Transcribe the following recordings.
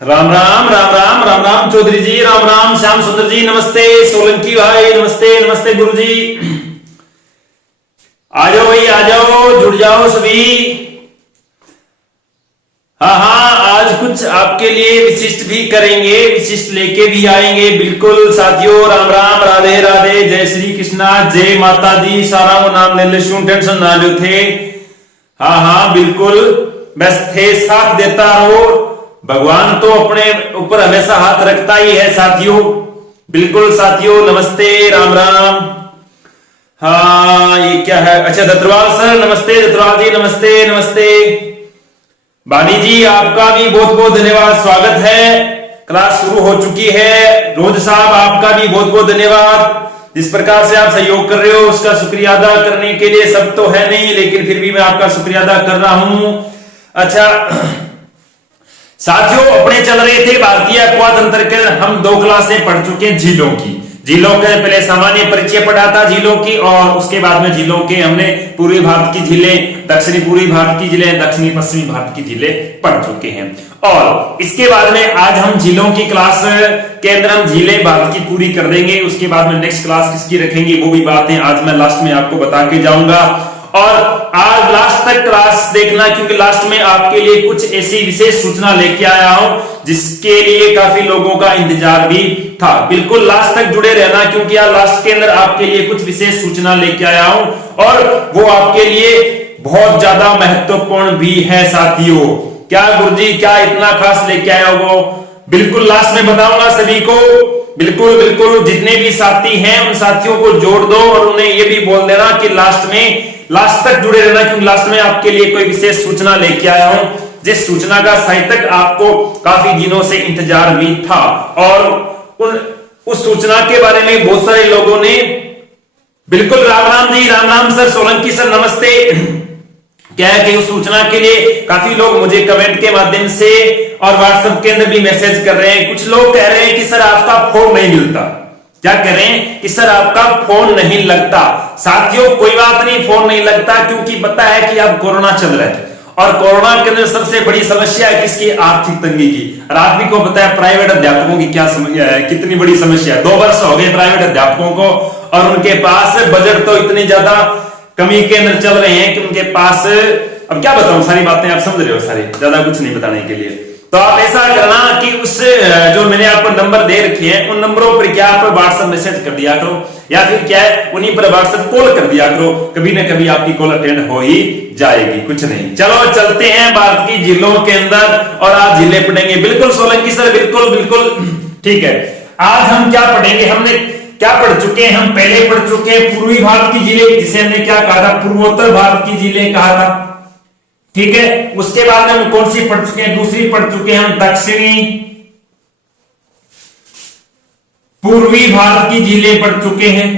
राम राम राम राम राम राम चौधरी जी, राम राम श्याम सुंदर जी, नमस्ते सोलंकी भाई, नमस्ते नमस्ते गुरु जी। आ जाओ भाई, आ जाओ, जुड़ जाओ सभी। हाँ हाँ, आज कुछ आपके लिए विशिष्ट भी करेंगे, विशिष्ट लेके भी आएंगे। बिल्कुल साथियों, राम राम, राधे राधे, जय श्री कृष्णा, जय माता दी। सारा वो नाम ले ले, टेंशन ना जो थे। हाँ हाँ बिल्कुल, बस थे, साथ देता रहो। भगवान तो अपने ऊपर हमेशा हाथ रखता ही है साथियों। बिल्कुल साथियों, नमस्ते, राम राम। हाँ ये क्या है? अच्छा दत्तवाल सर, नमस्ते दत्तवाल जी, नमस्ते नमस्ते। बानी जी आपका भी बहुत बहुत धन्यवाद, स्वागत है। क्लास शुरू हो चुकी है। रोज साहब आपका भी बहुत बहुत धन्यवाद। जिस प्रकार से आप सहयोग कर रहे हो उसका शुक्रिया अदा करने के लिए सब तो है नहीं, लेकिन फिर भी मैं आपका शुक्रिया अदा कर रहा हूं। अच्छा साथियों, अपने चल रहे थे भारतीय एक्वा तंत्र के हम 2 क्लासें पढ़ चुके हैं झीलों की। झीलों के पहले सामान्य परिचय पढ़ा था झीलों की, और उसके बाद में झीलों के हमने पूर्वी भारत की झीलें, दक्षिणी पूर्वी भारत की झीलें, दक्षिणी पश्चिमी भारत की झीलें पढ़ चुके हैं। और इसके बाद में आज हम झीलों की क्लास के अंदर हम झीलें भारत की पूरी कर देंगे। उसके बाद में नेक्स्ट क्लास किसकी रखेंगे वो भी बातें आज मैं लास्ट में आपको बता के जाऊंगा। और आज लास्ट तक क्लास देखना, क्योंकि लास्ट में आपके लिए कुछ ऐसी विशेष सूचना लेके आया हूं जिसके लिए काफी लोगों का इंतजार भी था। बिल्कुल लास्ट तक जुड़े रहना, क्योंकि आज लास्ट के अंदर आपके लिए कुछ विशेष सूचना लेके आया हूं और वो आपके लिए बहुत ज्यादा महत्वपूर्ण भी है साथियों। क्या गुरुजी, क्या इतना खास लेके आया वो बिल्कुल लास्ट में बताऊंगा सभी को। बिल्कुल बिल्कुल, जितने भी साथी हैं उन साथियों को जोड़ दो और उन्हें ये भी बोल देना कि लास्ट तक जुड़े रहना, क्योंकि लास्ट में आपके लिए कोई विशेष सूचना लेके आया हूं जिस सूचना का शायद तक आपको काफी दिनों से इंतजार भी था। और उस सूचना के बारे में बहुत सारे लोगों ने बिल्कुल राम राम जी, राम राम सर, सोलंकी सर नमस्ते। क्या है कि उस सूचना के लिए काफी लोग मुझे कमेंट के माध्यम से और व्हाट्सएप के अंदर भी मैसेज कर रहे हैं। कुछ लोग कह रहे हैं कि सर आपका फोन नहीं मिलता। क्या कह रहे हैं कि सर आपका फोन नहीं लगता। साथियों कोई बात नहीं, फोन नहीं लगता, क्योंकि पता है कि अब कोरोना चल रहा है और कोरोना के अंदर सबसे बड़ी समस्या है किसकी? आर्थिक तंगी की। और आप भी को पता है प्राइवेट अध्यापकों की क्या कितनी बड़ी समस्या है। 2 वर्ष हो गए प्राइवेट अध्यापकों को और उनके पास बजट तो इतनी ज्यादा कमी के अंदर चल रहे हैं कि उनके पास, अब क्या बताऊं, सारी बातें आप समझ रहे हो, सारी ज्यादा कुछ नहीं बताने के लिए। तो आप ऐसा करना कि उस जो मैंने आपको नंबर दे रखे हैं उन नंबरों पर क्या आप व्हाट्सएप मैसेज कर दिया करो, या फिर क्या है उन्हीं पर व्हाट्सएप कॉल कर दिया करो। कभी ना कभी आपकी कॉल अटेंड हो ही जाएगी, कुछ नहीं। चलो चलते हैं भारत की झीलों के अंदर और आज झीलें पढ़ेंगे। बिल्कुल सोलंकी सर, बिल्कुल बिल्कुल ठीक है। आज हम क्या पढ़ेंगे? हमने क्या पढ़ चुके हैं? हम पहले पढ़ चुके हैं पूर्वी भारत की झीलें, जिसे हमने क्या कहा था? पूर्वोत्तर भारत की झीलें कहा था, ठीक है। उसके बाद हम कौन सी पढ़ चुके हैं? दूसरी पढ़ चुके हैं हम दक्षिणी पूर्वी भारत की झीलें पढ़ चुके हैं।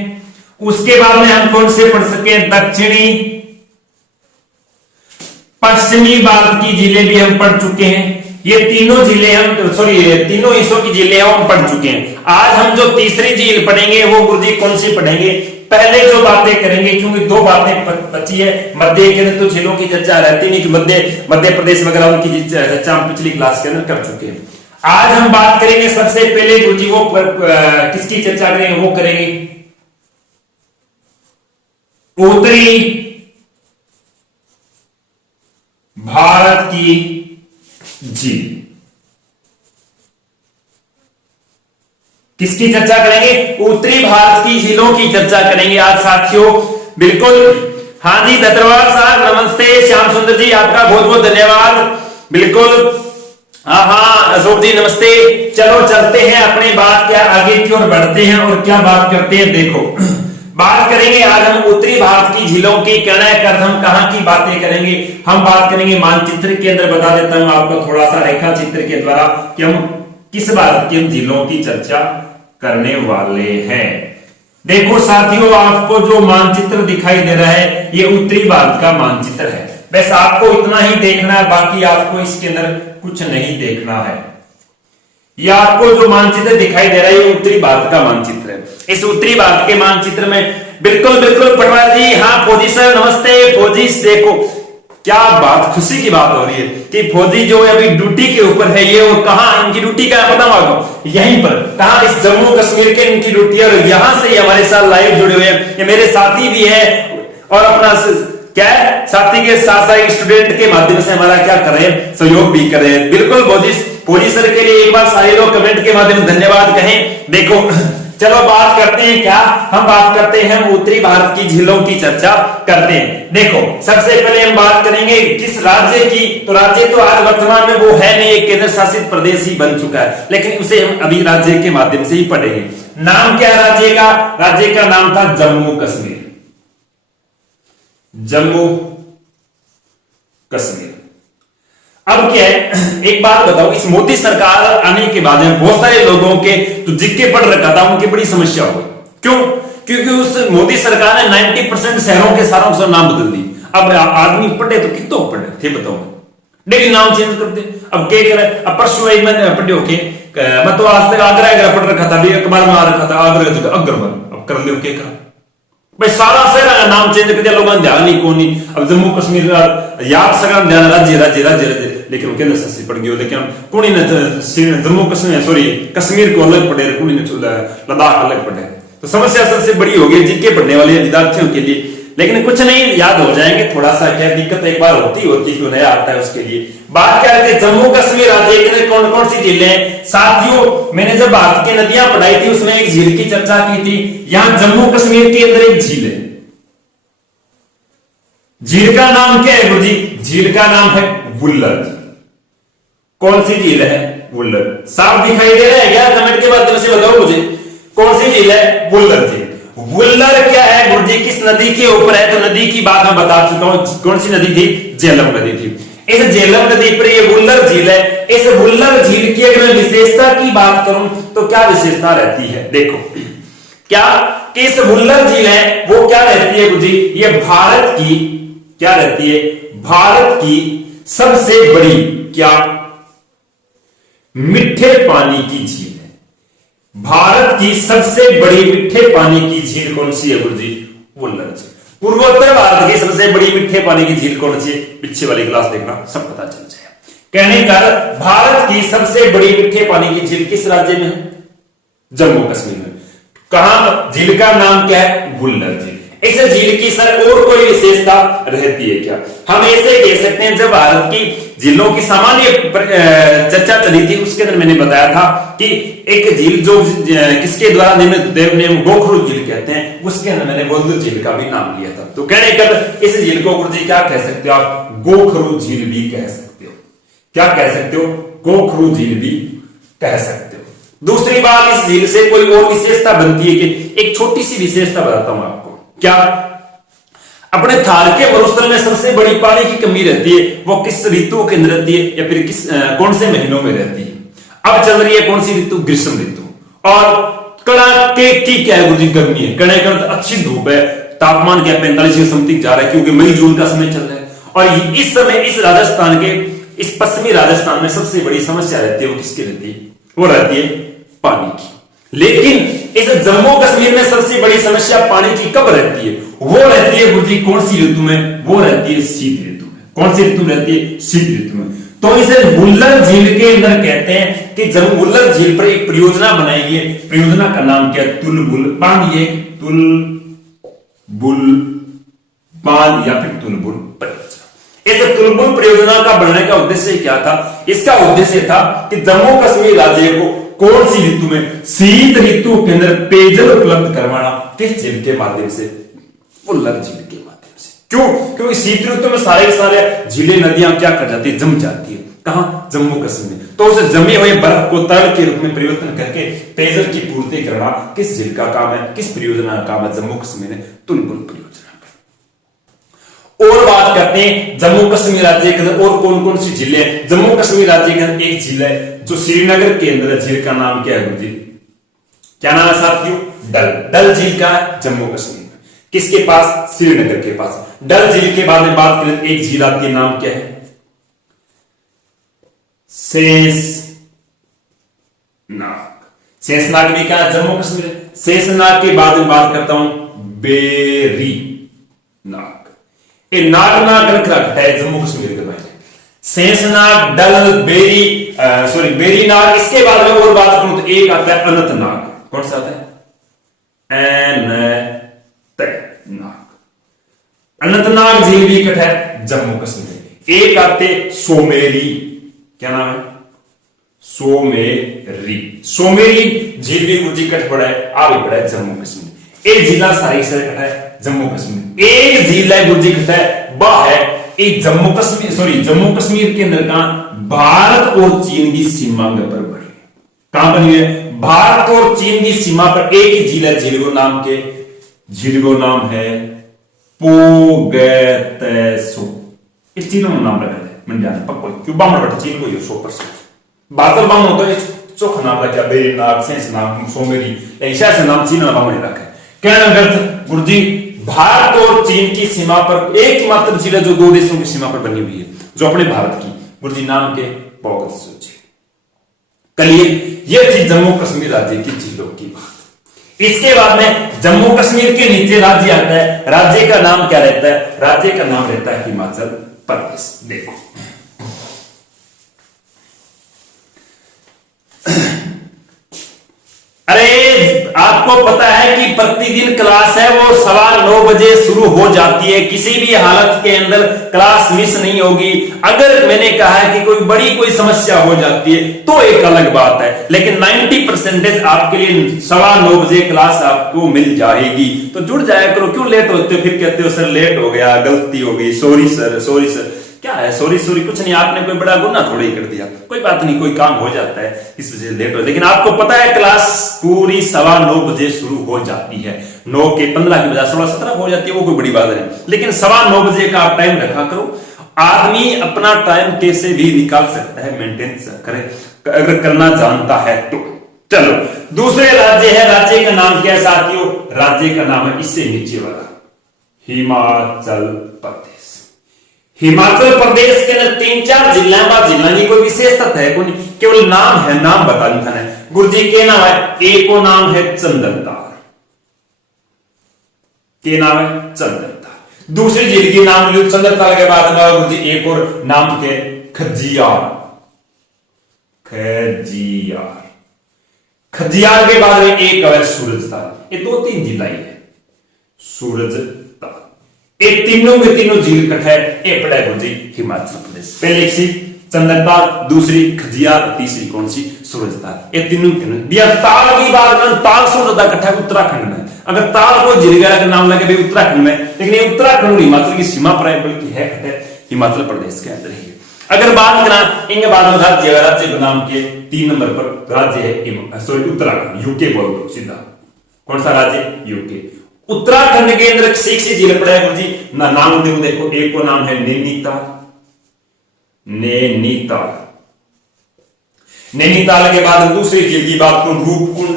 उसके बाद में हम कौन से पढ़ चुके हैं? दक्षिणी पश्चिमी भारत की झीलें भी हम पढ़ चुके हैं। ये तीनों झीलें हम तीनों हिस्सों की झीलें हम पढ़ चुके हैं। आज हम जो तीसरी झील पढ़ेंगे वो गुरुजी कौन सी पढ़ेंगे? पहले जो बातें करेंगे, क्योंकि 2 बातें बची है। मध्य के अंदर तो झीलों की चर्चा रहती नहीं कि मध्य प्रदेश वगैरह उनकी चर्चा हम पिछली क्लास के अंदर कर चुके हैं। आज हम बात करेंगे सबसे पहले गुरुजी वो किसकी चर्चा करेंगे? वो करेंगे उत्तरी भारत की झील। किसकी चर्चा करेंगे? उत्तरी भारत की झीलों की चर्चा करेंगे आज साथियों। बिल्कुल, हाँ जी दत्तवाल साहब नमस्ते, श्याम सुंदर जी आपका बहुत बहुत धन्यवाद। बिल्कुल, हाँ हाँ अशोक जी नमस्ते। चलो चलते हैं अपनी बात क्या आगे की ओर बढ़ते हैं और क्या बात करते हैं। देखो बात करेंगे आज हम उत्तरी भारत की झीलों की। कहना कर हम कहां की बातें करेंगे? हम बात करेंगे मानचित्र के अंदर। बता देता हूं आपको थोड़ा सा रेखा चित्र के द्वारा कि हम किस भारत की झीलों की चर्चा करने वाले हैं। देखो साथियों, आपको जो मानचित्र दिखाई दे रहा है ये उत्तरी भारत का मानचित्र है। बस आपको इतना ही देखना है, बाकी आपको इसके अंदर कुछ नहीं देखना है। ये आपको जो मानचित्र दिखाई दे रहा है ये उत्तरी भारत का मानचित्र है। इस उत्तरी भारत के मानचित्र में बिल्कुल बिल्कुल पटवार जी, हाँ फौजी सर नमस्ते। फौजी देखो क्या बात, खुशी की बात हो रही है कि फौजी जो अभी ड्यूटी के ऊपर है ये, और कहां इनकी ड्यूटी का पता मांगो, यहीं पर, कहां, इस जम्मू कश्मीर के इनकी ड्यूटी, और यहां से हमारे साथ लाइव जुड़े हुए हैं। ये मेरे साथी भी है और अपना क्या है, साथी के साथ साथ स्टूडेंट के माध्यम से हमारा क्या कर रहे हैं, सहयोग भी कर रहे हैं। बिल्कुल फौजी सर के लिए एक बार सारे लोग कमेंट के माध्यम धन्यवाद कहें। देखो चलो बात करते हैं, क्या हम बात करते हैं, उत्तरी भारत की झीलों की चर्चा करते हैं। देखो सबसे पहले हम बात करेंगे किस राज्य की, तो राज्य तो आज वर्तमान में वो है नहीं, एक केंद्र शासित प्रदेश ही बन चुका है, लेकिन उसे हम अभी राज्य के माध्यम से ही पढ़ेंगे। नाम क्या है राज्य का, राज्य का नाम था जम्मू कश्मीर, जम्मू कश्मीर। अब क्या है, एक बात बताओ, इस मोदी सरकार आने के बाद में बहुत सारे लोगों के तो जिक्के पड़ रखा था, उनकी बड़ी समस्या हुई। क्यों? क्योंकि उस मोदी सरकार ने 90% शहरों के सारों का नाम बदल दी। अब आदमी पढ़े तो कितों पढ़े थे बताओ, डेली नाम चेंज करते। अब क्या करे, अब परसों एक मैंने पढ़े होके, मैं तो आज तक आगरा पढ़ रखा था, अखबार में आ रखा था आगरा जगह अग्रवाल, अब कर लो क्या करा भाई, सारा शहर का नाम चेंज कर दिया, लोगों ने ध्यान नहीं, कौन नहीं। अब जम्मू कश्मीर याद सका ध्यान, राज्य राज्य राज्य राज्य, लेकिन केंद्र शासित पड़ गया, लेकिन कुणी ने जम्मू कश्मीर सॉरी कश्मीर को अलग पढ़े, कुणी ने लद्दाख अलग पढ़े, तो समस्या सबसे बड़ी हो गई जिनके पढ़ने वाले विद्यार्थियों के लिए। लेकिन कुछ नहीं, याद हो जाएंगे, थोड़ा सा क्या दिक्कत एक बार होती क्यों नया आता है उसके लिए। बात क्या करते, जम्मू कश्मीर राज्य के अंदर कौन कौन सी झीलें हैं साथियों, मैंने जब भारत की नदियां पढ़ाई थी उसमें एक झील की चर्चा की थी, यहां जम्मू कश्मीर के अंदर एक झील है। झील का नाम क्या है गुरुजी? झील का नाम है वुल्लर। कौन सी झील है? वुल्लर। साफ दिखाई दे रहा है क्या? कमेंट के माध्यम से बताओ मुझे, कौन सी झील है? वुल्लर झील। वुल्लर क्या है गुरुजी, किस नदी के ऊपर है? तो नदी की बात मैं बता चुका हूं, कौन सी नदी थी? झेलम नदी थी। इस झेलम नदी पर ये वुल्लर झील है। इस वुल्लर झील की अगर मैं विशेषता की बात करूं तो क्या विशेषता रहती है? देखो क्या कि इस वुल्लर झील है वो क्या रहती है गुरुजी, ये भारत की क्या रहती है? भारत की सबसे बड़ी क्या मीठे पानी की झील है। भारत की सबसे बड़ी मीठे पानी की झील कौन सी है गुरुजी? वुल्लर झील। पूर्वोत्तर भारत की सबसे बड़ी मीठे पानी की झील कौन सी है? पीछे वाली क्लास देखना, सब पता चल जाए। कहने का भारत की सबसे बड़ी मीठे पानी की झील किस राज्य में है? जम्मू कश्मीर में। कहां? झील का नाम क्या है? वुल्लर झील। इस झील की सर और कोई विशेषता रहती है क्या? हम ऐसे कह सकते हैं, जब भारत की झीलों की सामान्य चर्चा चली थी उसके अंदर मैंने बताया था कि एक झील जो किसके द्वारा निर्मित गोखरू झील कहते हैं, उसके अंदर मैंने वुल्लर झील का भी नाम लिया था। तो कहने का इस झील को गुरुजी क्या कह सकते हो आप? गोखरू झील भी कह सकते हो। क्या कह सकते हो? गोखरू झील भी कह सकते हो। दूसरी बात, इस झील से कोई और विशेषता बनती है कि? एक छोटी सी विशेषता बताता हूं आपको। क्या? अपने थार के मरुस्थल में सबसे बड़ी पानी की कमी रहती है, वो किस ऋतु के अंदर रहती है या फिर कौन से महीनों में रहती है? अब चल रही है कौन सी ऋतु? ग्रीष्म ऋतु। और कड़ाके की क्या है गुरुजी? गर्मी है। कड़ाके अच्छी धूप है, तापमान क्या 45 समथिंग जा रहा है, क्योंकि मई जून का समय चल रहा है। और इस समय इस राजस्थान के, इस पश्चिमी राजस्थान में सबसे बड़ी समस्या रहती है, वो किसकी रहती है? वो रहती है पानी की। लेकिन इस जम्मू कश्मीर में सबसे बड़ी समस्या पानी की कब रहती है? वो रहती है गुरुजी कौन सी ऋतु में? वो रहती है शीत ऋतु में। कौन सी ऋतु रहती है? शीत ऋतु में। तो इसे वुल्लर झील के अंदर कहते हैं कि जब वुल्लर झील पर एक परियोजना बनाई गई, परियोजना का नाम क्या है? तुलबुल बांध। ये तुलबुल बांध या फिर तुलबुल परियोजना। इस तुलबुल परियोजना का बनने का उद्देश्य क्या था? इसका उद्देश्य था कि जम्मू कश्मीर राज्य को कौन सी ऋतु में? शीत ऋतु के अंदर पेयजल उपलब्ध करवाना। किस झील के माध्यम से? वुल्लर झील के माध्यम से। क्यों? क्योंकि शीत ऋतु में सारे झीलें नदियां क्या कर जाती है? जम जाती है। कहां? जम्मू कश्मीर में। तो उसे जमे हुए बर्फ को तरल के रूप में परिवर्तन करके पेयजल की पूर्ति करना किस झील का काम है? किस परियोजना का काम है? जम्मू कश्मीर में तुलबुल परियोजना। और बात करते हैं जम्मू कश्मीर राज्य के अंदर और कौन कौन सी झीलें हैं। जम्मू कश्मीर राज्य के अंदर एक झील है जो श्रीनगर के अंदर है। झील का नाम क्या है गुरुजी? क्या नाम है साथियों? डल। डल झील का है जम्मू कश्मीर में। किसके पास? श्रीनगर के पास। डल झील के बाद में बात करें, एक झील आती है, नाम क्या है? शेषनाग। शेषनाग भी क्या है? जम्मू कश्मीर है। शेषनाग के बाद में बात करता हूं बेरी नाग। ये नागनाग रखता है जम्मू कश्मीर के बारे में। शेषनाग, डल, बेरी सॉरी बेरी नाग। इसके बाद में और बात करूं तो एक आता है अनंतनाग। कौन सा आता है? नाग। अनंतनाग झील भी इकट्ठा है जम्मू कश्मीर। एक आते सोमेरी, क्या नाम है? सोमेरी। सोमेरी झील भी गुरुजी कट पड़ा है, आ भी पड़ा है जम्मू कश्मीर। एक जिला सारी से कटा है जम्मू कश्मीर। एक जिला है गुरुजी कटा है वह है एक जम्मू कश्मीर, सॉरी जम्मू कश्मीर के अंदर का भारत और चीन की सीमा में पर बनी। कहां बनी है? भारत और चीन की सीमा पर एक ही झील है। झील को नाम के, झील को नाम है पोगेतेसो। इस चीनों में नाम रखा है मन जाने पक्को क्यों बामण बट चीन को ये 100% बादल बामण होता है चोखा नाम रखा बेरी नाग, सेंस नाग, सोमेरी, ऐसा से नाम चीन बामण रखा है। कहना अर्थ गुरुजी भारत और चीन की सीमा पर एक मात्र झील है जो दो देशों की सीमा पर बनी हुई है, जो अपने भारत की। गुरुजी नाम के पोगेतेसो झील। कलिए यह थी जम्मू कश्मीर राज्य की झीलों की बात। इसके बाद में जम्मू कश्मीर के नीचे राज्य आता है। राज्य का नाम क्या रहता है? राज्य का नाम रहता है हिमाचल प्रदेश। देखो अरे आपको पता है कि प्रतिदिन क्लास है वो 9:15 बजे शुरू हो जाती है। किसी भी हालत के अंदर क्लास मिस नहीं होगी। अगर मैंने कहा है कि कोई बड़ी कोई समस्या हो जाती है तो एक अलग बात है, लेकिन 90% आपके लिए 9:15 बजे क्लास आपको मिल जाएगी। तो जुड़ जाया करो। क्यों लेट होते हो? फिर कहते हो सर लेट हो गया, गलती हो गई, सॉरी सर, सॉरी सर। क्या है सॉरी सॉरी? कुछ नहीं, आपने कोई बड़ा गुनाह थोड़ा ही कर दिया। कोई बात नहीं, कोई काम हो जाता है, इस वजह से लेट हो। लेकिन आपको पता है क्लास पूरी 9:15 बजे शुरू हो जाती है। 9 के 15 की बजाय 16-17 हो जाती है, वो कोई बड़ी बात नहीं। लेकिन 9:15 बजे का आप टाइम रखा करो। आदमी अपना टाइम कैसे भी निकाल सकता है, मेंटेन करे अगर करना जानता है तो। चलो दूसरे राज्य है। राज्य का नाम क्या है साथियों? राज्य का नाम है इससे नीचे वाला हिमाचल प्रदेश। हिमाचल प्रदेश के अंदर 3-4 जिला की कोई विशेष तथ्य है, कोई केवल नाम है, नाम बता दिखा है। गुरुजी के नाम है, एक को नाम है चंद्रताल, के नाम है चंद्रताल। दूसरी झील की नाम चंद्रताल के बाद में गुरुजी एक और नाम के खजियार। खजियार, खजियार के बाद में एक है सूरजताल। ये 2-3 जिला ही है। सूरजताल, ये तीनों के तीनों झील इकट्ठा है। ये पड़ा है गुरुजी हिमाचल प्रदेश। पहले एक सी चंद्रताल, दूसरी खजियार, तीसरी कौन सी? सूरजताल। ये तीनों ताल की बात में ताल से ज्यादा इकट्ठा है उत्तराखंड में। अगर ताल को झील का नाम लगे भाई उत्तराखंड में, लेकिन ये उत्तराखंड और हिमाचल की सीमा पर है, बल्कि है हिमाचल प्रदेश के अंदर ही। अगर बात करा इनके बाद में राज्य, राज्य के नाम के 3 नंबर पर राज्य है सॉरी उत्तराखंड। यूके बोल दो सीधा। कौन सा राज्य? यूके। उत्तराखंड के अंदर 6 जिले पड़े हैं जी ना। नाम देखो, एक को नाम है नैनीताल। नैनीताल, नैनीताल के बाद दूसरी झील की बात करूं रूपकुंड।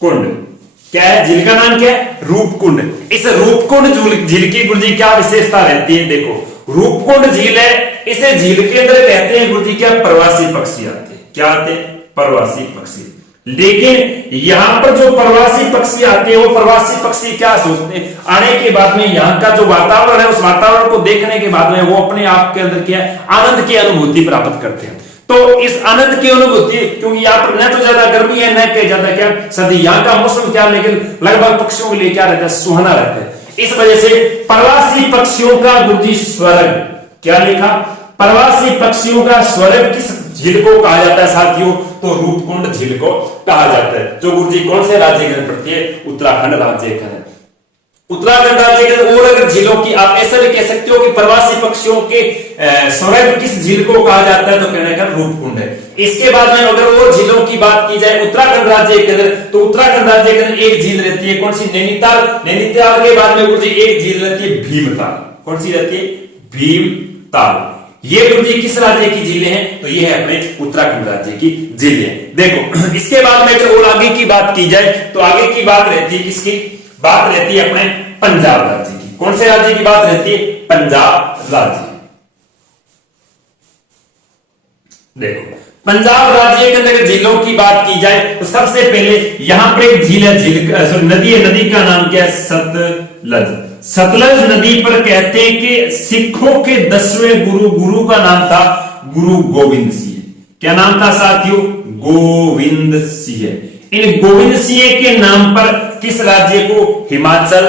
रूपकुंड क्या है? झील का नाम क्या है? रूपकुंड। इस रूपकुंड झील की गुरुजी क्या विशेषता रहती है? देखो रूपकुंड झील है, इसे झील के अंदर कहते हैं गुरुजी क्या? प्रवासी पक्षी आते हैं। क्या आते हैं? प्रवासी पक्षी। लेकिन यहां पर जो प्रवासी पक्षी आते हैं वो प्रवासी पक्षी क्या सोचते हैं? आने के बाद में यहां का जो वातावरण है उस वातावरण को देखने के बाद में वो अपने आप के अंदर क्या है? आनंद की अनुभूति प्राप्त करते हैं। तो इस आनंद की अनुभूति, क्योंकि यहाँ पर न तो ज्यादा गर्मी है न के ज्यादा क्या सर्दी, यहाँ का मौसम क्या, लेकिन लगभग पक्षियों के लिए क्या रहता है? सुहाना रहता है। इस वजह से प्रवासी पक्षियों का गुरुजी स्वर्ग, क्या लिखा? प्रवासी पक्षियों का स्वर्ग किस झील को कहा जाता है साथियों? तो रूपकुंड झील को कहा जाता है, जो गुरुजी कौन से राज्य के अंदर पड़ती है? उत्तराखंड राज्य का है। उत्तराखंड राज्य के और अगर झीलों की आप ऐसा भी कह सकते हो कि प्रवासी पक्षियों के स्वर्ग किस झील को कहा जाता है? तो कहने का रूपकुंड है। इसके बाद में अगर और झीलों की बात की जाए उत्तराखंड राज्य के अंदर, तो उत्तराखंड राज्य के अंदर एक झील रहती है। कौन सी? नैनीताल। नैनीताल के बाद में गुरुजी एक झील रहती है भीमताल। कौन सी रहती है? भीमताल। ये गुरुजी किस राज्य की झीलें हैं? तो ये है अपने उत्तराखंड राज्य की झीलें। देखो इसके बाद में अगर और आगे की बात की जाए तो आगे की बात रहती है किसकी? बात रहती है अपने पंजाब राज्य की। कौन से राज्य की बात रहती है? पंजाब राज्य। देखो पंजाब राज्य के अंदर झीलों की बात की जाए तो सबसे पहले यहां पर एक झील है, नदी है, नदी का नाम क्या है? सतलज। सतलज नदी पर कहते हैं कि सिखों के 10वें गुरु का नाम था गुरु गोविंद सिंह। क्या नाम था साथियों? गोविंद सिंह। इन गोविंद सिंह के नाम पर किस राज्य को? हिमाचल,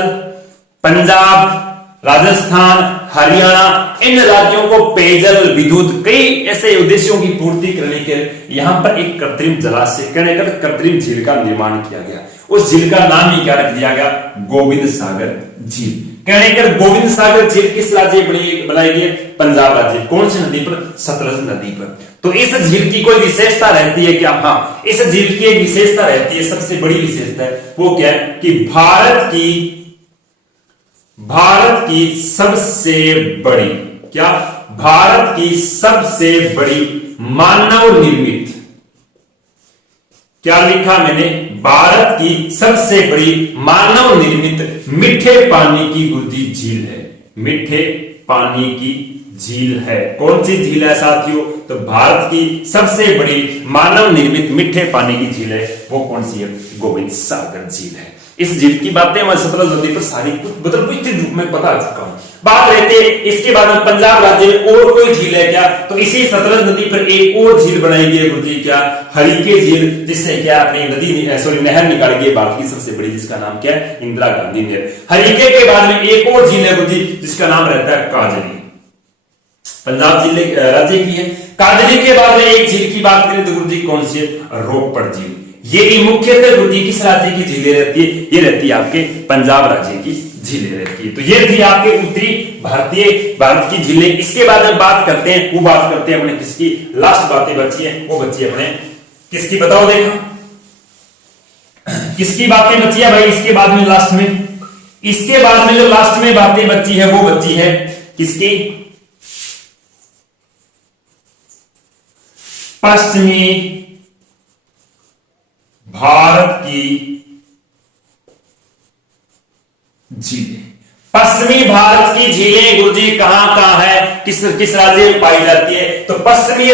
पंजाब, राजस्थान, हरियाणा, इन राज्यों को पेयजल, विद्युत, कई ऐसे उद्देश्यों की पूर्ति करने के लिए यहां पर एक कृत्रिम जलाशय कहकर कृत्रिम झील का निर्माण किया गया। उस झील का नाम ही क्या रख दिया गया? गोविंद सागर झील। कहने कर गोविंद सागर झील किस राज्य बनाई गई? पंजाब राज्य। कौन सी नदी पर? सतलज नदी पर। तो इस झील की कोई विशेषता रहती है क्या? हाँ, इस झील की एक विशेषता रहती है, सबसे बड़ी विशेषता है वो क्या है कि भारत की सबसे बड़ी, क्या? भारत की सबसे बड़ी मानव निर्मित, क्या लिखा मैंने? भारत की सबसे बड़ी मानव निर्मित मीठे पानी की गुर्जी झील है। मीठे पानी की झील है। कौन सी झील है साथियों? तो भारत की सबसे बड़ी मानव निर्मित मीठे पानी की झील है, वो कौन सी है? गोविंद सागर झील है। इस झील की बातें मैं सतलज नदी पर सारी मतलब विस्तृत रूप में बता चुका हूं। बात रहती है इसके बाद में पंजाब राज्य में और कोई झील है क्या? तो इसी सतलज नदी पर एक और झील बनाई गई है गुरुजी, क्या? हरिके झील, जिससे क्या अपनी नहर निकाली गई भारत की सबसे बड़ी, जिसका नाम क्या है? इंदिरा गांधी नहर। हरिके के बाद में एक और झील है गुरुजी, जिसका नाम रहता है काजली। पंजाब जिले राज्य की है। काजली के बाद में एक झील की बात करें तो गुरुजी कौन सी है? रोपड़ झील। ये भी मुख्यतः गुरुजी किस राज्य की झीलें रहती है? ये रहती है आपके पंजाब राज्य की झीलें रहती है। तो ये थी आपके उत्तरी भारत की झीलें। इसके बाद हम बात करते हैं, वो बात करते हैं अपने किसकी? लास्ट बातें बची है, वो बची है अपने किसकी? बताओ देखो किसकी बातें बची है भाई? इसके बाद में लास्ट में, इसके बाद में जो लास्ट में बातें बची है वो बची है किसकी? पश्चिमी भारत की झीलें। पश्चिमी भारत की झीलें गुरुजी कहां है? किस राज्य में पाई जाती है? तो पश्चिमी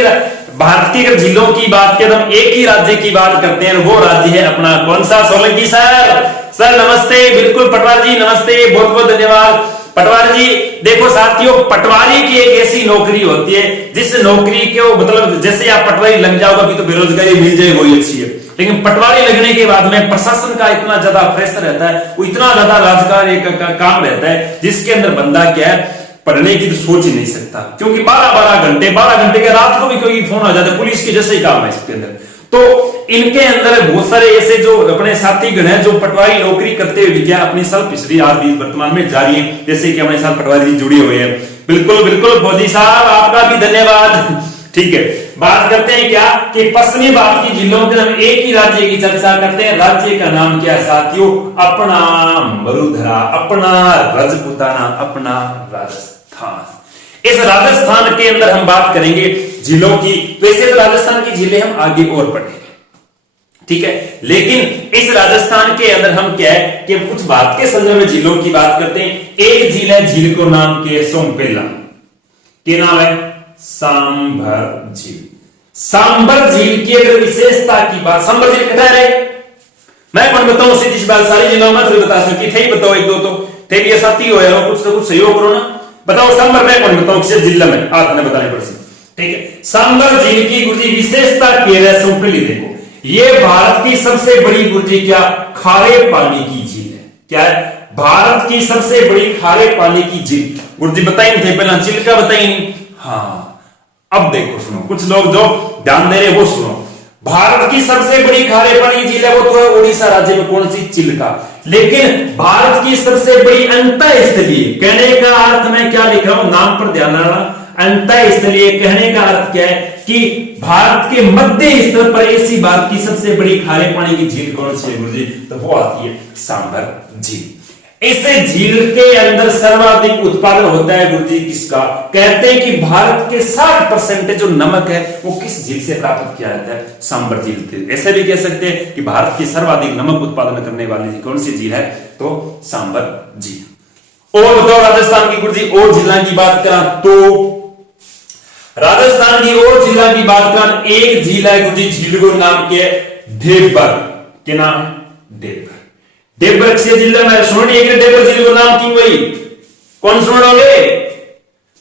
भारत की अगर झीलों की बात करें तो हम एक ही राज्य की बात करते हैं, वो राज्य है अपना कौन सा? सोलंकी सर नमस्ते। बिल्कुल पटवार जी नमस्ते, बहुत बहुत धन्यवाद पटवारी जी। देखो साथियों, पटवारी की एक ऐसी नौकरी होती है जिस नौकरी को मतलब जैसे आप पटवारी लग जाओगे अभी तो बेरोजगारी मिल जाए वही अच्छी है, लेकिन पटवारी लगने के बाद में प्रशासन का इतना ज्यादा प्रेशर रहता है, वो इतना ज्यादा राजकार्य का काम रहता है जिसके अंदर बंदा क्या है पढ़ने की तो सोच ही नहीं सकता, क्योंकि 12 घंटे के रात को भी कोई फोन आ जाता है, पुलिस के जैसे ही काम है इसके अंदर। तो इनके अंदर बहुत सारे ऐसे जो अपने साथी गण हैं जो पटवारी नौकरी करते हुए क्या अपनी साल पिछड़ी आज भी वर्तमान में जारी है, जैसे कि हमारे साथ पटवारी जी जुड़े हुए हैं। बिल्कुल बिल्कुल फौजी साहब आपका भी धन्यवाद। ठीक है, बात करते हैं क्या कि पश्चिमी भारत की झीलों के हम एक ही राज्य की चर्चा करते हैं। राज्य का नाम क्या है साथियों? अपना मरुधरा, अपना रजपुताना, अपना राजस्थान। इस राजस्थान के अंदर हम बात करेंगे झीलों की। वैसे तो राजस्थान की झीलें हम आगे और पढ़ेंगे, ठीक है, लेकिन इस राजस्थान के अंदर हम क्या है कि कुछ बात के संदर्भ में झीलों की बात करते हैं। एक झील है, झील को नाम के सोमपेला, क्या नाम है? सांभर झील। सांभर झील की अगर विशेषता की बात, सांभर झील किधर है? मैं कौन बताऊं सीधी सी बात, सारी जिलों में तो बता सकती थे, बताओ एक दो तो थे भी साथी हो यार, कुछ तो कुछ सहयोग करो ना, बताओ सांभर में कौन बताऊं किस जिले में आपने बताने पड़ सकती, ठीक है। सांभर झील की गुरुजी विशेषता क्या है? सोमपेली देखो, ये भारत की सबसे बड़ी गुरुजी क्या खारे पानी की झील है। क्या है? भारत की सबसे बड़ी खारे पानी की झील। गुरुजी बताइए थे पहला झील का बताइए। हाँ, अब देखो सुनो, कुछ लोग जो ध्यान दे रहे वो सुनो। भारत की सबसे बड़ी खारे पानी की झील है वो तो है उड़ीसा राज्य में, कौन सी? चिल्का। लेकिन भारत की सबसे बड़ी अंतःस्थलीय, कहने का अर्थ मैं क्या लिख रहा हूं, नाम पर ध्यान रखना, अंतःस्थलीय कहने का अर्थ क्या है कि भारत के मध्य स्तर पर ऐसी भारत की सबसे बड़ी खारे पानी की झील कौन सी है गुरुजी? तो वो आती है सांभर झील। इस झील के अंदर सर्वाधिक उत्पादन होता है गुरुजी किसका? कहते हैं कि भारत के 60% जो नमक है वो किस झील से प्राप्त किया जाता है? सांभर झील से। ऐसे भी कह सकते हैं कि भारत की सर्वाधिक नमक उत्पादन करने वाली कौन सी झील है? तो सांभर झील। और बताओ राजस्थान की गुरुजी और जिला की बात करा तो राजस्थान की और जिला की बात करें, एक झील है गुरुजी, झील को नाम के देवबर के नाम देवबर। देवबर से जिले में सुनिए कि देवबर झील को नाम क्यों हुई, कौन सुनोगे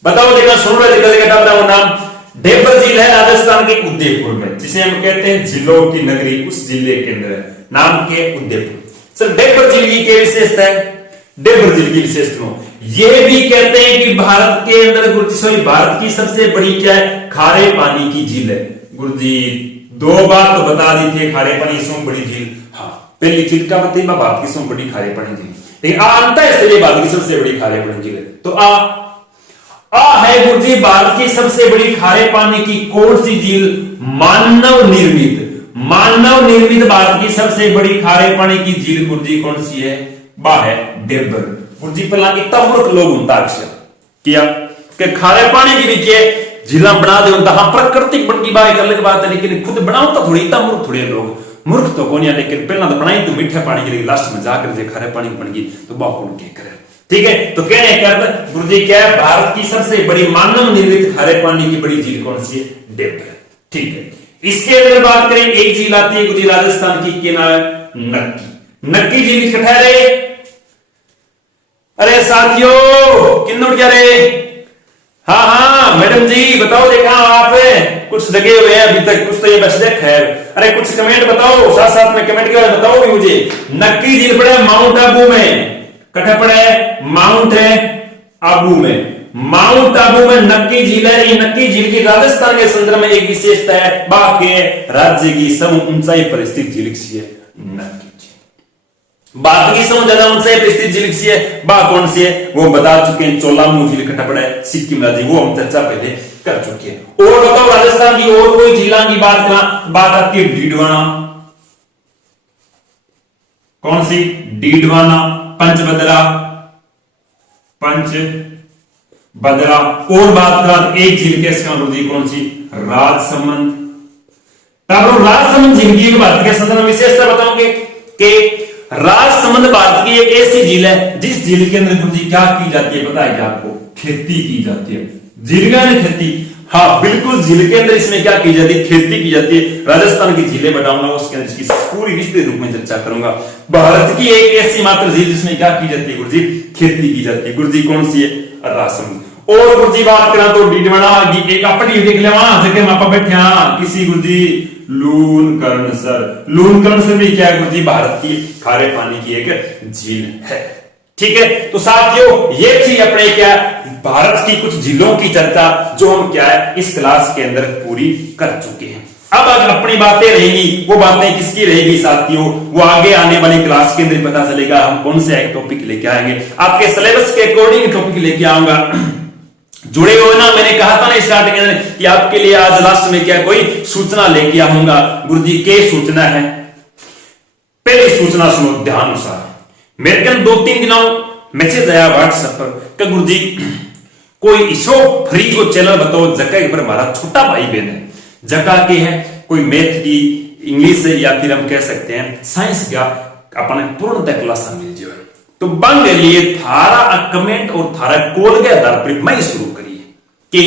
बताओ, देखना सुन रहे देखा नाम। देवबर झील है राजस्थान के उदयपुर में, जिसे हम कहते हैं झीलों की नगरी, उस जिले के अंदर नाम के उदयपुर। सर देवबर झील की क्या विशेषता है, देवबर झील की विशेषता ये भी कहते हैं कि भारत के अंदर सॉरी भारत की सबसे बड़ी क्या है, खारे पानी की झील है। गुरुजी दो बात तो बता दी थी, खारे पानी से बड़ी झील, हाँ पहली झील का मतलब भारत की सबसे बड़ी खारे पानी झील, लेकिन अंत इसलिए भारत की सबसे बड़ी खारे पानी झील है। तो आ है गुरुजी भारत की सबसे बड़ी खारे पानी की कौन सी झील, मानव निर्मित भारत की सबसे बड़ी खारे पानी की झील गुरुजी कौन सी है, वह है देवबर। गुरुजी पहला इतना मूर्ख लोग होता अक्सर किया कि खारे पानी की भी झीला बना दे होता, हाँ प्राकृतिक बन की बात एक अलग बात है, लेकिन खुद बनाओ तो थोड़ी, इतना मूर्ख थोड़े लोग, मूर्ख तो कौन है, लेकिन पहला तो बनाई तो मीठे पानी के लिए, लास्ट में जाकर जो खारे पानी बन गई तो बाप के करे। ठीक है, तो कहने का गुरुजी क्या है, भारत की सबसे बड़ी मानव निर्मित खारे पानी की बड़ी झील कौन सी है, देवबर। ठीक है, इसके अंदर बात करें एक झील आती है गुरुजी राजस्थान की, क्या नाम है, नक्की। नक्की झील ठहरे, अरे साथियों किन्नू क्या रे, हाँ मैडम जी बताओ, देखा आप कुछ जगे हुए हैं अभी तक, कुछ तो ये बस देख है, अरे कुछ कमेंट बताओ, साथ साथ में कमेंट कर बताओ भी मुझे। नक्की झील पड़े माउंट आबू में, कठे पड़े माउंट आबू में, माउंट आबू में नक्की झील है। ये नक्की झील की राजस्थान के संदर्भ में एक विशेषता है, बाकी राज्य की सम ऊंचाई पर स्थित झील है नक्की। बाकी सम ज्यादा ऊंचाई पर स्थित झील है, बा कौन सी है वो बता चुके हैं, चोलामू झील कठा पड़ा है सिक्किम राज्य, वो हम चर्चा पहले कर चुके हैं। और बताओ राजस्थान की और कोई झीलों की बात आती है, डीडवाना, कौन सी, डीडवाना, पंचभद्रा, और बात करें एक झील के जी कौन सी, राजसमंद। तब राजसमंद झील की भारत के संदर्भ में विशेषता बताओगे कि राजसमंद भारत की एक ऐसी झील है जिस झील के अंदर गुरुजी क्या की जाती है पता है क्या आपको, खेती की जाती है। झील का खेती, हाँ बिल्कुल, झील के अंदर इसमें क्या की जाती है, खेती की जाती है। राजस्थान की झीलें बताऊंगा, उसके अंदर इसकी पूरी विस्तृत रूप में चर्चा करूंगा। भारत की एक ऐसी मात्र झील जिसमें क्या की जाती है गुरुजी, खेती की जाती है। गुरुजी कौन सी है, राजसमंद। और गुरुजी बात करें तो डीडवाना की एक अपनी देख ले, वहां जगह मापा बैठे किसी गुरुजी लूनकरण सर, लूनकरण सर भी क्या है गुरुजी, भारत की खारे पानी की एक झील है। ठीक है, तो साथियों ये थी अपने क्या भारत की कुछ झीलों की चर्चा, जो हम क्या है इस क्लास के अंदर पूरी कर चुके हैं। अब अपनी बातें रहेंगी, वो बातें किसकी रहेगी साथियों, वो आगे आने वाली क्लास के अंदर पता चलेगा, हम कौन से एक टॉपिक लेके आएंगे। आपके सिलेबस के अकॉर्डिंग टॉपिक लेके आऊंगा, जुड़े हो ना। मैंने कहा था ना स्टार्टिंग के अंदर कि आपके लिए आज लास्ट में क्या कोई सूचना लेके आऊंगा। गुरुजी के सूचना है, पहली सूचना सुनो ध्यान अनुसार। मेरे कल 2-3 दिनों मैसेज आया व्हाट्सएप पर कि गुरुजी कोई इसो फ्री को चैनल बताओ, जगह पर हमारा छोटा भाई बहन है, जगह के है कोई मैथ की, इंग्लिश से, या फिर हम कह सकते हैं साइंस का अपने पूर्णतः क्लास मिल जाए। तो बंग लिए थारा कमेंट और थारा कॉल के आधार पर मैं शुरू करिए कि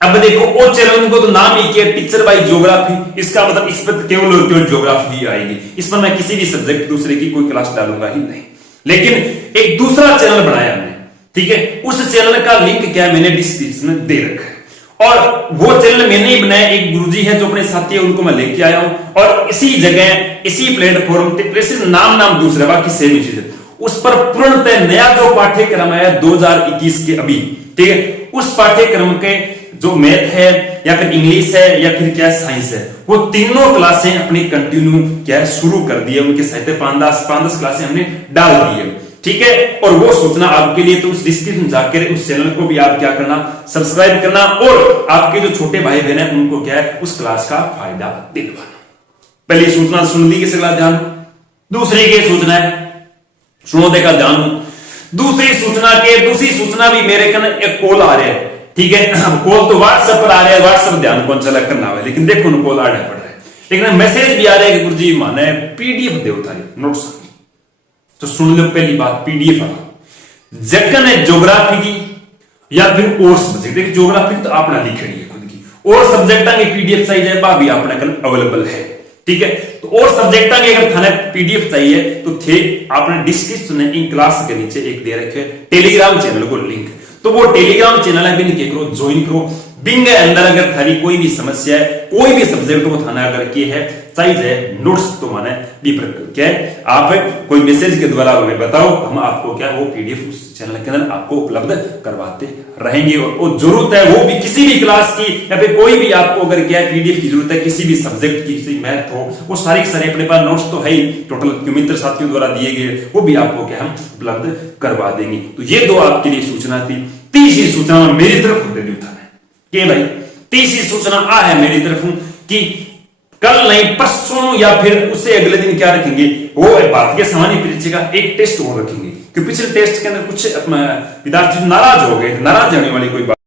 अब देखो वो चैनल को तो नाम ही किया टीचर बाय ज्योग्राफी, इसका मतलब इस पर केवल और केवल ज्योग्राफी ही आएगी, इस पर मैं किसी भी सब्जेक्ट दूसरे की कोई क्लास डालूंगा ही नहीं। लेकिन एक दूसरा चैनल बनाया हमने, ठीक है, उस चैनल का लिंक क्या है मैंने डिस्क्रिप्शन में दे रखा है, और वो चैनल मैंने ही बनाया, एक गुरुजी है जो अपने साथी है उनको मैं लेके आया हूं, और इसी जगह इसी प्लेटफॉर्म पे नाम दूसरा बाकी सेम चीज है, उस पर पूर्णतः नया जो पाठ्यक्रम है 2021 के अभी, ठीक है, उस पाठ्यक्रम के जो मैथ है या फिर इंग्लिश है या फिर क्या साइंस है, वो तीनों क्लासें अपनी कंटिन्यू क्या शुरू कर दी है, उनके साहित्य 5-10 क्लासें हमने डाल दी है, ठीक है। और वो सूचना आपके लिए, तो उस डिस्क्रिप्शन जाकर उस चैनल को भी आप क्या करना, सब्सक्राइब करना, और आपके जो छोटे भाई बहन है उनको क्या है उस क्लास का फायदा दिलवाना। पहली सूचना सुन ली, किसी का ध्यान। दूसरी की सूचना है, सुनो देखा ध्यान। दूसरी सूचना भी मेरे कन एक कॉल आ रहा है, ठीक है, कॉल तो व्हाट्सएप पर आ रहा है, व्हाट्सएप ध्यान कौन चला करना है, लेकिन देखो ना कॉल आ रहा पड़ रहा है, लेकिन मैसेज भी आ रहा है कि गुरुजी माने पीडीएफ दे उतारी नोट्स। तो सुन लो पहली बात, पीडीएफ वाला जक्कन है ज्योग्राफी की या फिर कोर्स, देखिए ज्योग्राफी तो आपने लिख रही है खुद की, और सब्जेक्टा की पीडीएफ चाहिए बा भी अपने कल अवेलेबल है, ठीक है। तो और सब्जेक्टा की अगर थाने पीडीएफ चाहिए तो थे आपने डिस्क्रिप्शन में इन क्लास के नीचे एक दे रखे टेलीग्राम चैनल को लिंक, तो वो टेलीग्राम चैनल है भी करो ज्वाइन करो। बिंग के अंदर अगर थारी कोई भी समस्या है, कोई भी सब्जेक्ट को थाना अगर की है चाहिए नोट्स तो माने भी क्या है, आप कोई मैसेज के द्वारा हमें बताओ, हम आपको क्या वो पीडीएफ उस चैनल के अंदर आपको उपलब्ध करवाते रहेंगे। और जरूरत है वो भी किसी भी क्लास की या फिर कोई भी आपको अगर क्या है पीडीएफ की जरूरत है किसी भी सब्जेक्ट की, किसी मैथ हो, वो सारी सारे अपने पास नोट्स तो है ही टोटल मित्र साथियों द्वारा दिए गए, वो भी आपको क्या हम उपलब्ध करवा देंगे। तो ये दो आपके लिए सूचना थी। तीसरी सूचना मेरी तरफ दे दी था कि भाई तीसरी सूचना आ है मेरी तरफ कि कल नहीं परसों या फिर उससे अगले दिन क्या रखेंगे, वो भारतीय सामान्य परीक्षा का एक टेस्ट और रखेंगे, क्योंकि पिछले टेस्ट के अंदर कुछ विद्यार्थी नाराज हो गए, नाराज होने वाली कोई बात